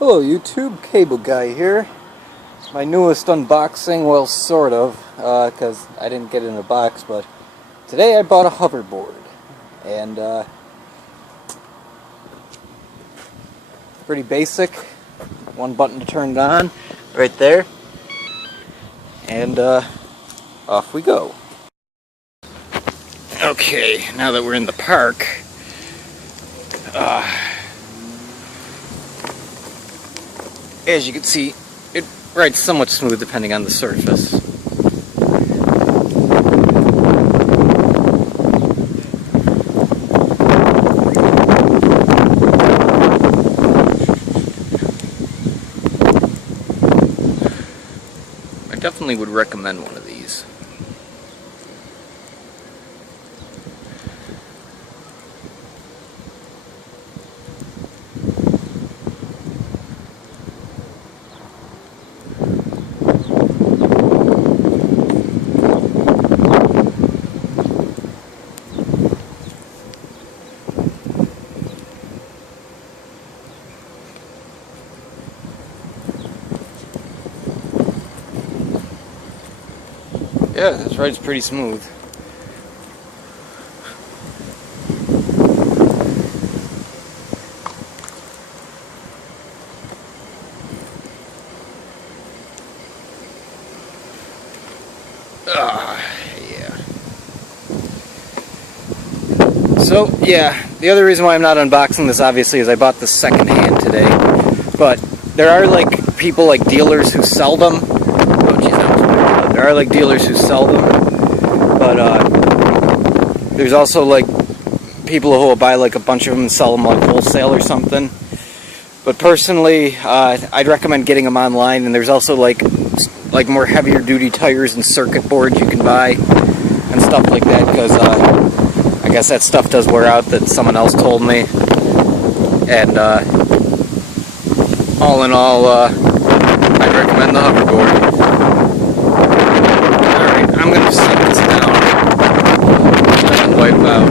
Hello YouTube, Cable Guy here. My newest unboxing, well sort of, because I didn't get it in a box, but today I bought a hoverboard. And pretty basic. One button to turn it on, right there. And off we go. Okay, now that we're in the park, as you can see, it rides somewhat smooth depending on the surface. I definitely would recommend one of these. Yeah, this ride's pretty smooth. Yeah. So, yeah, the other reason why I'm not unboxing this, obviously, is I bought this secondhand today. But there are, like, people, like, dealers who sell them. Oh, geez, that was weird. There are, like, dealers who sell them. But, there's also, like, people who will buy, like, a bunch of them and sell them, like, wholesale or something. But personally, I'd recommend getting them online. And there's also, like more heavier duty tires and circuit boards you can buy and stuff like that, because I guess that stuff does wear out, that someone else told me. And all in all, I'd recommend the hoverboard. Alright, I'm going to set this down and wipe out.